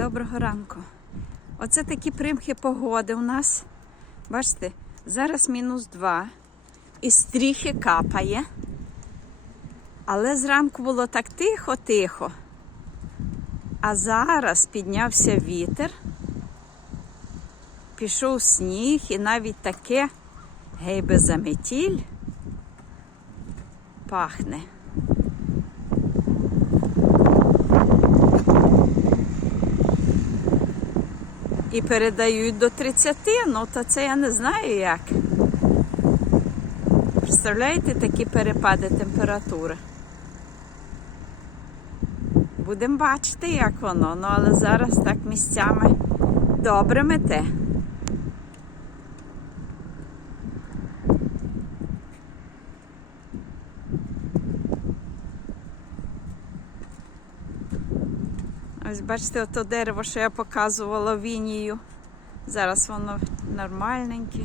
Доброго ранку. Оце такі примхи погоди у нас. Бачите, зараз мінус 2 і стріхи капає. Але зранку було так тихо-тихо. А зараз піднявся вітер, пішов сніг і навіть таке гейбе заметіль пахне. І передають до 30, ну то це я не знаю як. Представляєте такі перепади температури? Будемо бачити, як воно, ну але зараз так місцями добре мете. Ось бачите, ото дерево, що я показувала вінію. Зараз воно нормальненьке.